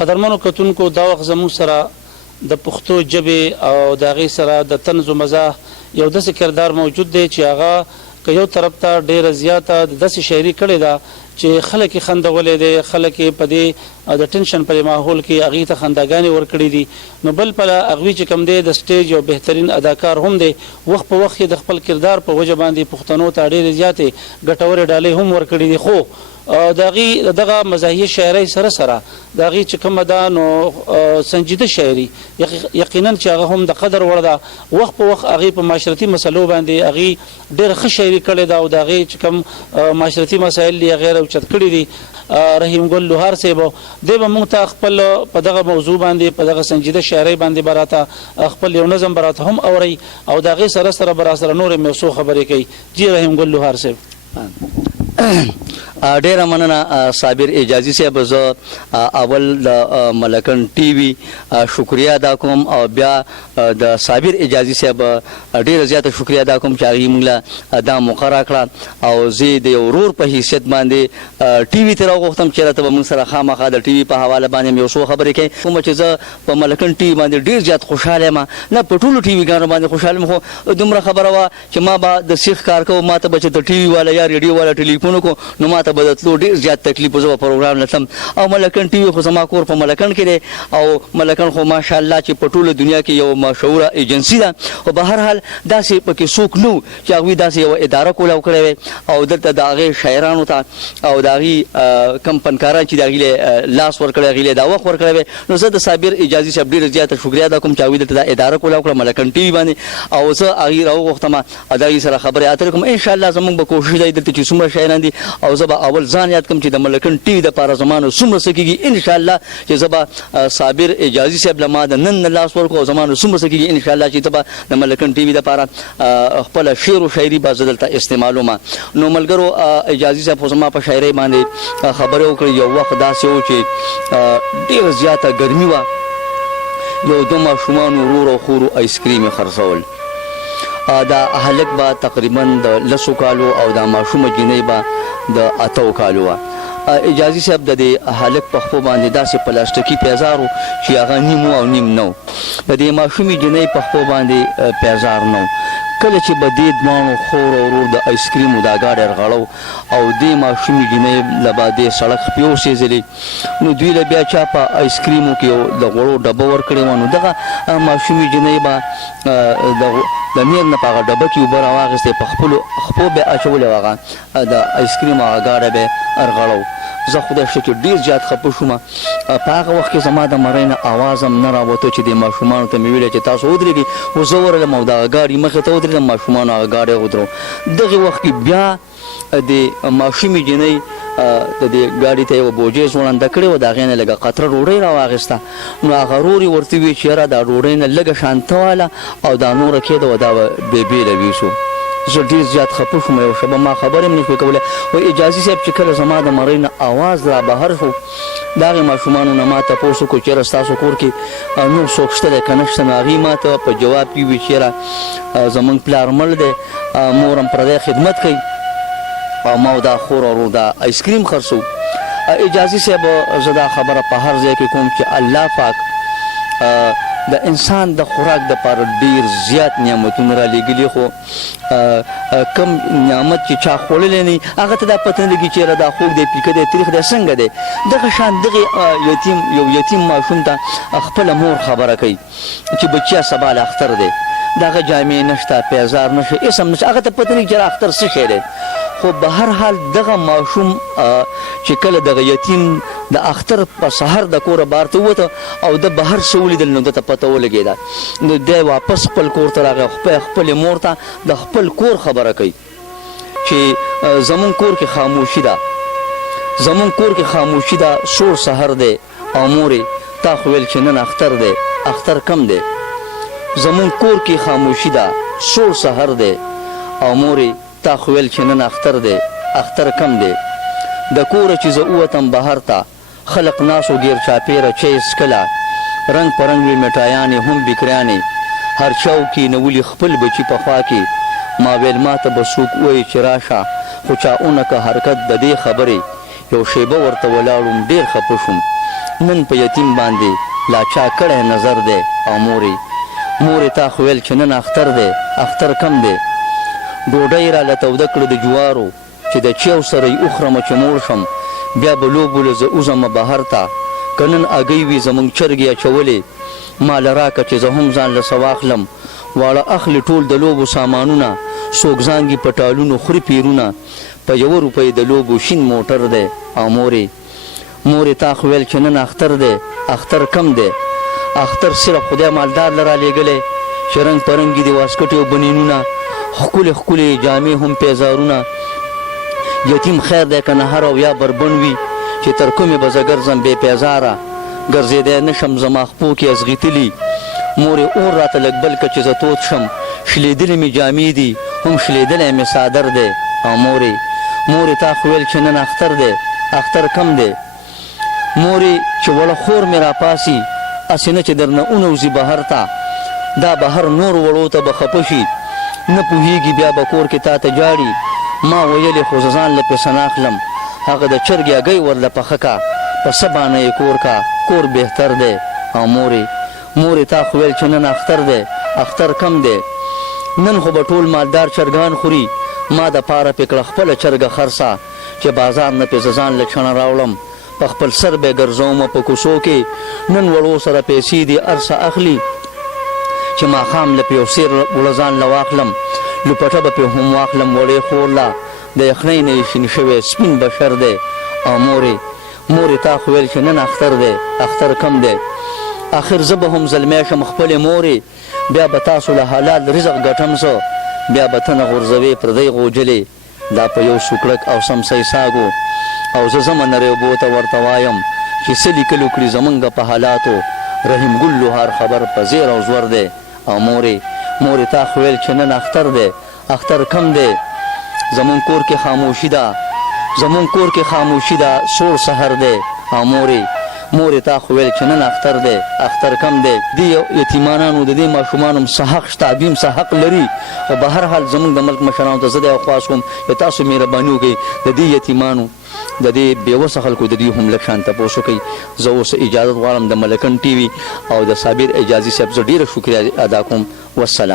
قدرمنو کتونکو دا وخت زموږ سره د پښتو ژبې او د هغې سره د طنز و مزاح یو داسې کردار موجود دی چې هغه که یو طرف ته ډېره زیاته داسې شاعري کړې ده چې خلک یې خندولی دی، خلک یې په دې د ټینشن په ماحول کې هغې ته خنداګانې ورکړي دي. نو بل پله هغوی چې کوم دی د سټیج یو بهترین اداکار هم دی، وخت په وخت یې د خپل کردار په وجه باندې پښتنو ته ډېرې زیاتې ګټورې ډالۍ هم ورکړي دي. خو د هغې دغه مزاحیه شاعرۍ سره سره د هغې چې کومه ده نو سنجیده شاعري یقینا چې هغه هم د قدر وړ ده. وخت په وخت هغې په معاشرتي مسلو باندې هغې ډېره ښه شاعري کړې ده او د هغې چې کوم معاشرتي مسایل دي هغې راوچت کړي دي. رحیم ګل لوهار صاحب دی به موږ ته خپل په دغه موضوع باندې په دغه سنجیده شاعرۍ باندې به راته خپل یو نظم به راته هم اورئ او د هغې سره سره به راسره نورې یو څو خبرې کوي. جی رحیم ګل لوهار صاحب. ډیره مننه صابر اجازي صاحب. زه اول د ملکن ټي وي شکریه ادا کوم او بیا د صابر اجازي صاحب ډیره زیاته شکریه ادا کوم چې هغې موږ له دا موقع راکړه او زه د یو ورور په حیثیت باندې ټي وي ته راوغوښتم چې راته به موږ سره خامخا د ټي وي په حواله باندې یو څو خبرې کوي. کومه چې زه په ملکن ټي وي باندې ډېر زیات خوشحاله یم، نه په ټولو ټي ویګانو باندې خوشحاله یم، خو دومره خبره وه چې ما به د سیخ کار کوم، ما ته به چې د ټي وي والا یا ریډیو والا ټلیفون وکړو نو ما ته به د تلو ډېر زیات تکلیف و، زه به پروګرام نه تلم. او ملکن ټي وي خو زما کور په ملکن کې دی او ملکن خو ماشاءالله چې په ټوله دنیا کې یو مشهوره ایجنسي ده. خو به هر حال داسې پکې څوک نه و چې هغوی داسې یوه اداره کولاو کړې وی او دلته د هغې شاعرانو ته او د هغې کم فنکاران چې د هغې له لاس ورکړی هغې له دا وخت ورکړی وی. نو زه د صابر اجازي صاحب ډېره زیاته شکریه ادا کوم چې هغوی دلته دا اداره کولاو کړه ملکن ټي وي باندې او زه هغې راوغوښتم او د هغې سره خبرې اترې کوم. انشاءالله زموږ به کوشش دی دلته چې څومره شاعران دي او زه به اول ځان یاد کړم چې د ملکن ټي وي دپاره زما نو څومره څه کېږي. انشاءالله چې زه به صابر اجازي صاحب له ما د نن نه لاس ورکړو او زما نو څومره څه کېږي انشاءالله چې زه به د ملکن ټي وي دپاره خپله شعر و شاعري به زه دلته استعمالوم. نو ملګرو اجازي صاحب خو زما په شاعرۍ باندې خبرې وکړې. یو وخت داسې و چې ډېره زیاته ګرمي وه، یو دوه ماشومانو ورور او خور آیسکریم یې خرڅول. دا هلک به تقریبا د 10 کالو او دا ماشومه جینۍ به د 8 کالو وه. اجازي صاحب د دې هلک په خپو باندې داسې پلاستیکي پیزار و چې هغه نیم و او نیم نه و. د دې ماشومې جینۍ په خپو باندې پیزار نه و. کله چې به دې دواړو خور او ورور د آیسکریمو دا ګاډی رغړو او دې ماشومې جینۍ له به دې سړک خپې وسېځلې نو دوی له بیا چا په آیسکریمو کې د غوړو ډبه ورکړې وه نو دغه ماشومې جینۍ به د میر نه په هغه ډبه کې اوبه راواخېستې، په خپلو خپو به یې اچولې وه هغه د آیسکریم هغه ګاډی به یې رغړو. زه خدای شته چې ډېر زیات خفه شوم. په هغه وخت کې زما د مرۍ نه اواز هم نه راوته چې دې ماشومانو ته مې ویلې چې تاسو ودرېږئ، خو زه ورغلم او دغه ګاډي مخې ته ودرېدم، ماشومانو هغه ګاډی ودرو. دغې وخت کې بیا د ماشومې جینۍ د دې ګاډي ته یوه بوجۍ ځوړنده کړې وه، د هغې نه لږه قطره ډوډۍ راواخېسته. نو هغه رور یې ورته وویل چې یاره دا ډوډۍ نه لږه شانته واله او دا نوره کېده وه دا به بېبېله ویسو. زه ډېر زیات خفه شوم. یو شپه ما خبرې هم نه شوې کولی. وایي اجازي صاحب چې کله زما د مرۍ نه اواز را بهر شو د هغې ماشومانو نه ما تپوس وکړو چې یاره ستاسو کور کې نور څوک شته دی که نه شته. نو هغې ما ته په جواب کې وویل چې یاره زموږ پلار مړ دی، مور هم پردی خدمت کوي او ما دا خور او ورور دا آیسکریم خرڅو. اجازي صاحب زه دا خبره په هر ځای کې کوم چې الله پاک د انسان د خوراک دپاره ډېر زیات نعمتونه رالیږلي، خو کم نعمت چې چا خوړلی نه هغه ته دا پته نه لګي چې یاره دا خوږ دی، پیکه دی، تریخ دی، څنګه دی. دغه شان دغې یو یتیم ماشوم ته خپله مور خبره کوي چې بچیا سبا له اختر دی، د هغه جامې نشته، پیزار نشته، هېڅ هم نشته، هغه ته پته نه لګي چې اختر څه شی دی. خو به هر حال دغه ماشوم چې کله دغه یتیم د اختر په سحر د کوره بهر ته ووته او د بهر څه ولیدل نو ده ته پته ولګېده. نو دی واپس خپل کور ته راغی، خپلې مور ته د خپل کور خبره کوي چې زمونږ کور کې خاموشي ده، زمونږ کور کې خاموشي ده، سوړ سحر دی او مورې تا خو ویل چې نن اختر دی، اختر کم دی. زمونږ کور کې خاموشي ده، سوړ سحر دی او مورې تا خو ویل چې نن اختر دی، اختر کم دی. د کوره چې زه ووتم بهر ته خلق ناسو ګیر چاپېره چای څکله، رنګ په رنګ وې مټایانې هم بکریانې، هر چوکې نولي خپل بچي په خوا کې. ما ویل ما ته به څوک وایي چې راشه، خو چا اونه که حرکت د دې خبرې. یو شیبه ورته ولاړم ډېر خفه شوم. نن په یتیم باندې لا چا کړی نظر دی او مورې تا خو ویل چې نن اختر دی اختر کم دی ډوډۍ راله توده کړه د جوارو چې د چیو سره یې وخورمه چې موړ شم بیا به لوبوله زه وځمه بهر ته که نن اګۍ وي زموږ چرګې اچولې ماله راکه چې زه هم ځان له څه واخلم واړه اخلي ټول د لوبو سامانونه څوک زانګي په ټالونو خوري پیرونه په 1 روپۍ د لوبو شین موټر دی او مورې تا خو ویل چې نن اختر دی اختر کم دی اختر صرف خدای مالدار له رالیږلی چې رنګ په رنګ دي واسکټې او بنینونه ښکلې ښکلې جامې هم پیزارونه یتیم خیر دی که نهر او یا بربن وي چې تر کومې به زه ګرځم بې پیزاره ګرځېدی نه شم زما خپو کې ازغېتلي مورې اور راته لږ بل که چې زه تود شم شلېدلې مې جامې دي هم شلېدلی مې څادر دی او مورې تا خو ویل چې نن اختر دی اختر کم دی مورې چې وړه خور مې راپاسي هسې نه چې درنه ونوځي بهر ته دا بهر نور وړو ته به خفه شي نه پوهېږي بیا به کور کې تا ته جاړي ما ویلې خو زه ځان له پیسه ناخلم هغه د چرګې اګۍ ورله پخه کا په څه بانه یې کور کا کور بهتر دی او مورې تا خو ویل چې نن اختر دی اختر کم دی نن خو به ټول مالدار چرګان خوري ما د پاره پې کړه خپله چرګه خرڅه چې بازار نه پې زه ځان له چڼه راوړم په خپل سر به ګرځومه په کوڅو کې نن وړو سره پیسې دي هر څه اخلي چې ماښام له پې یو سیر وړه ځان له واخلم لوپټه به پې هم واخلم وړې خور له د یخنۍ نه یې شین شوی سپین بشر دی او مورې تا خو ویل چې نن اختر دی اختر کم دی آخر زه به هم زلمی شم خپلې مورې بیا به تاسو له حلال رزق ګټم زه بیا به ته نه غورځوې پردۍ غوجلې دا په یو سوکړک او سمسۍ ساګو او زه ځمه نرۍ اوبو ته ورته وایم چې څه لیکل وکړي زمونږ په حالاتو رحیم ګل لوهار خبر په زیر او زور دی او مورې تا خو ویل چې نن اختر دی اختر کم دی زمونږ کور کې خاموشي ده سوړ سحر دی او مورې تا خو ویل چې نن اختر دی اختر کم دی دې یتیمانانو د دې ماشومانو څه حق شته ابي څه حق لري او به هر حال زمونږ د ملک مشرانو ته زه د خواست کوم چې تاسو مهرباني وکړئ د دې یتیمانو د دې بېوسه خلکو د دې هم لږ شان تپوس وکړئ زه اوس اجازت غواړم د ملکن ټي وي او د صابر اجازي صاحب زه ډېره شکریه ادا کوم والسلام